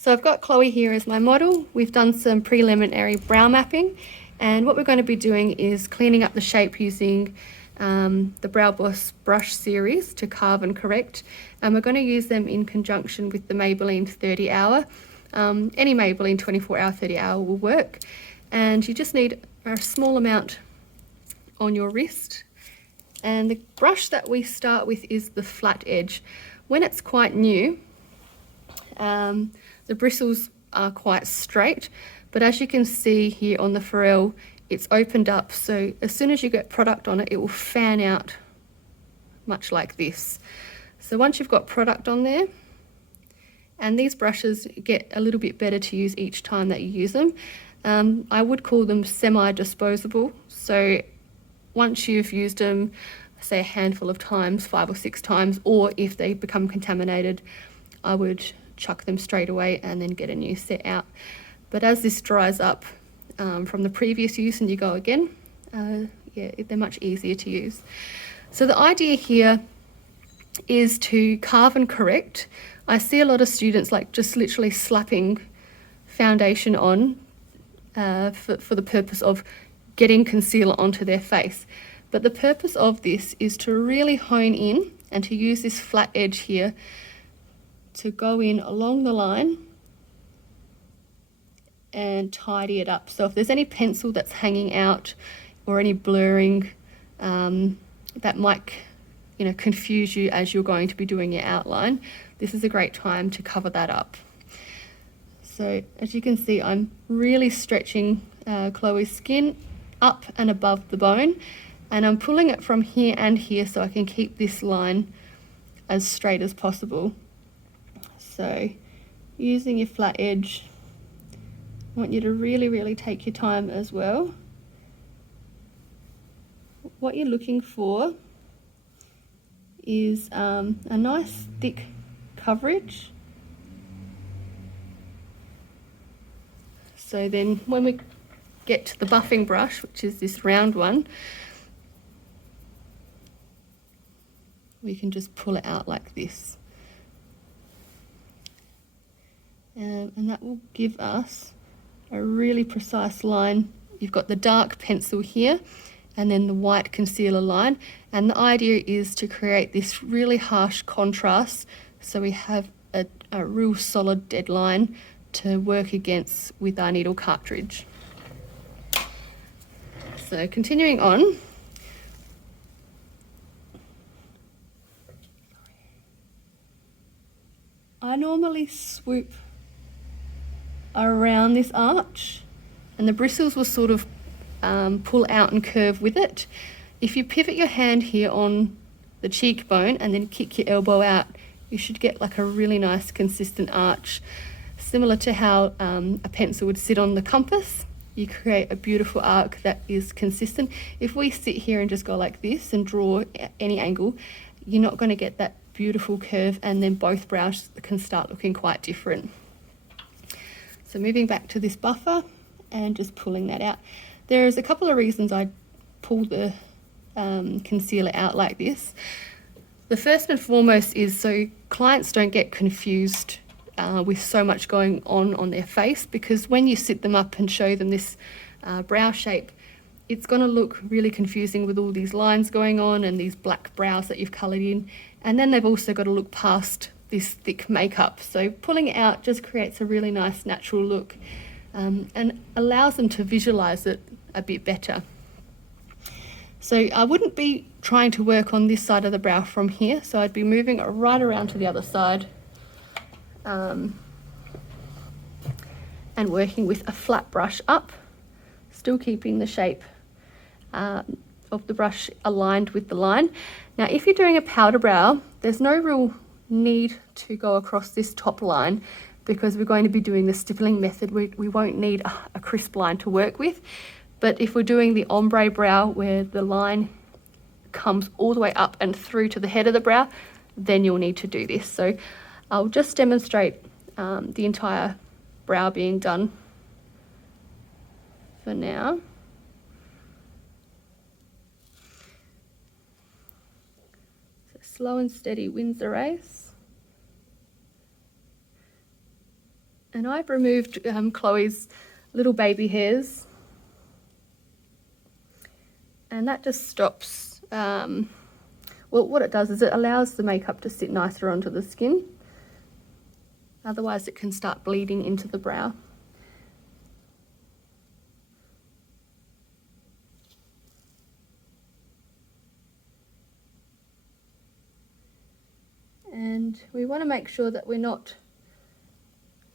So I've got Chloe here as my model. We've done some preliminary brow mapping, and what we're going to be doing is cleaning up the shape using the Brow Boss brush series to Carve and Correct, and we're going to use them in conjunction with the Maybelline 30 hour. Any Maybelline 24 hour, 30 hour will work, and you just need a small amount on your wrist. And the brush that we start with is the flat edge. When it's quite new, the bristles are quite straight, but as you can see here on the Pharrell, it's opened up, so as soon as you get product on it, it will fan out much like this. So once you've got product on there, and these brushes get a little bit better to use each time that you use them. I would call them semi-disposable, so once you've used them, say a handful of times, 5 or 6 times, or if they become contaminated, I would chuck them straight away and then get a new set out. But as this dries up from the previous use and you go again, yeah, they're much easier to use. So the idea here is to carve and correct. I see a lot of students like just literally slapping foundation on for the purpose of getting concealer onto their face. But the purpose of this is to really hone in and to use this flat edge here to go in along the line and tidy it up. So if there's any pencil that's hanging out or any blurring that might confuse you as you're going to be doing your outline, this is a great time to cover that up. So as you can see, I'm really stretching Chloe's skin up and above the bone, and I'm pulling it from here and here so I can keep this line as straight as possible. So using your flat edge, I want you to really take your time as well. What you're looking for is a nice thick coverage. So then when we get to the buffing brush, which is this round one, we can just pull it out like this. And that will give us a really precise line. You've got the dark pencil here and then the white concealer line, and the idea is to create this really harsh contrast so we have a real solid dead line to work against with our needle cartridge. So continuing on, I normally swoop around this arch, and the bristles will sort of pull out and curve with it. If you pivot your hand here on the cheekbone and then kick your elbow out, you should get like a really nice consistent arch, similar to how a pencil would sit on the compass. You create a beautiful arc that is consistent. If we sit here and just go like this and draw any angle, you're not going to get that beautiful curve, and then both brows can start looking quite different. So moving back to this buffer and just pulling that out. There's a couple of reasons I pull the concealer out like this. The first and foremost is so clients don't get confused with so much going on their face, because when you sit them up and show them this brow shape, it's going to look really confusing with all these lines going on and these black brows that you've coloured in, and then they've also got to look past this thick makeup. So pulling it out just creates a really nice natural look and allows them to visualize it a bit better. So I wouldn't be trying to work on this side of the brow from here, so I'd be moving it right around to the other side and working with a flat brush up, still keeping the shape of the brush aligned with the line. Now if you're doing a powder brow, there's no real need to go across this top line, because we're going to be doing the stippling method. We won't need a crisp line to work with. But if we're doing the ombre brow, where the line comes all the way up and through to the head of the brow, then you'll need to do this. So I'll just demonstrate the entire brow being done for now. So slow and steady wins the race. And I've removed Chloe's little baby hairs, and that just stops, well, what it does is it allows the makeup to sit nicer onto the skin. Otherwise it can start bleeding into the brow. And we want to make sure that we're not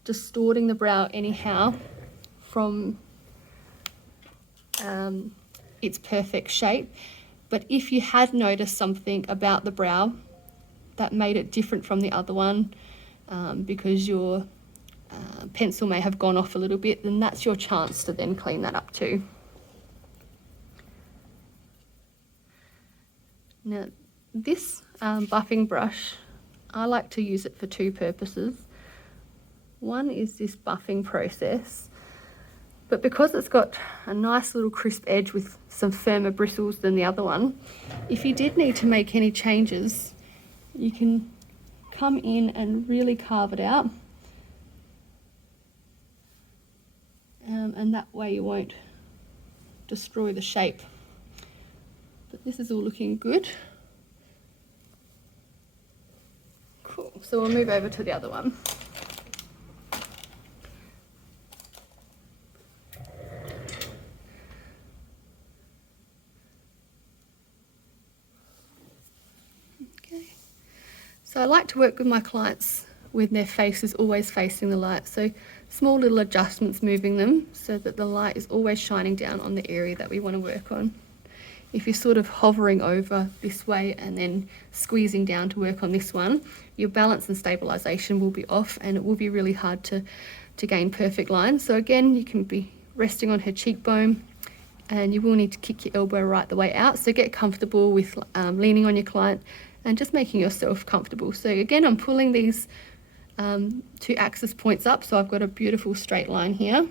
distorting the brow anyhow from its perfect shape. But if you had noticed something about the brow that made it different from the other one, because your pencil may have gone off a little bit, then that's your chance to then clean that up too. Now this buffing brush, I like to use it for two purposes. One is this buffing process, but because it's got a nice little crisp edge with some firmer bristles than the other one, if you did need to make any changes, you can come in and really carve it out, and that way you won't destroy the shape. But this is all looking good. Cool, so we'll move over to the other one. So I like to work with my clients when their face is always facing the light. So small little adjustments, moving them so that the light is always shining down on the area that we want to work on. If you're sort of hovering over this way and then squeezing down to work on this one, your balance and stabilization will be off, and it will be really hard to gain perfect lines. So again, you can be resting on her cheekbone, and you will need to kick your elbow right the way out. So get comfortable with leaning on your client and just making yourself comfortable. So again, I'm pulling these two axis points up, so I've got a beautiful straight line here.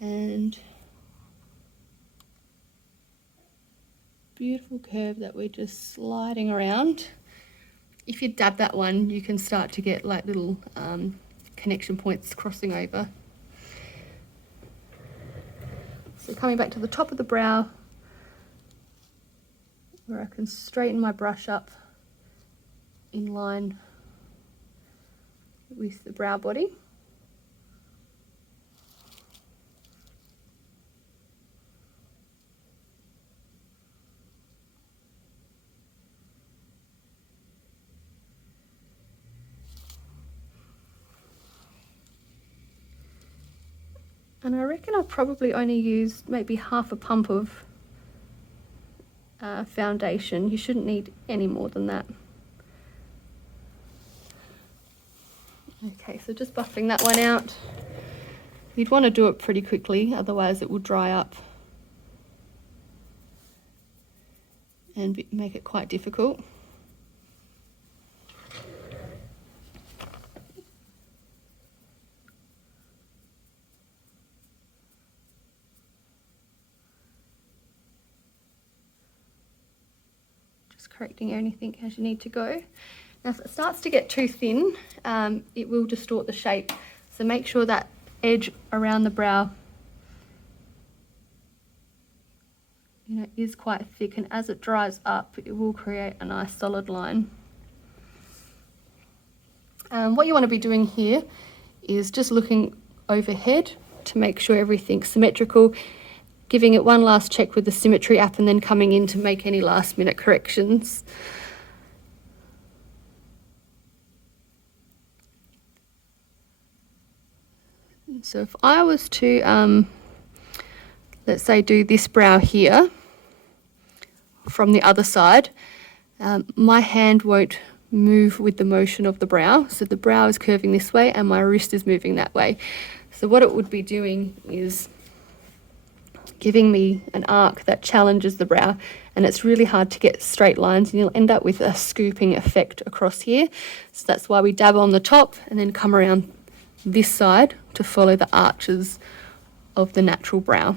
And beautiful curve that we're just sliding around. If you dab that one, you can start to get like little connection points crossing over. So coming back to the top of the brow, where I can straighten my brush up in line with the brow body. And I reckon I've probably only used maybe half a pump of foundation. You shouldn't need any more than that. Okay, so just buffing that one out. You'd want to do it pretty quickly, otherwise it will dry up and make it quite difficult. Correcting anything as you need to go. Now if it starts to get too thin, it will distort the shape, so make sure that edge around the brow is quite thick, and as it dries up it will create a nice solid line. What you want to be doing here is just looking overhead to make sure everything's symmetrical, giving it one last check with the Symmetry app, and then coming in to make any last minute corrections. So if I was to, let's say, do this brow here from the other side, my hand won't move with the motion of the brow. So the brow is curving this way and my wrist is moving that way. So what it would be doing is giving me an arc that challenges the brow, and it's really hard to get straight lines, and you'll end up with a scooping effect across here. So that's why we dab on the top and then come around this side to follow the arches of the natural brow.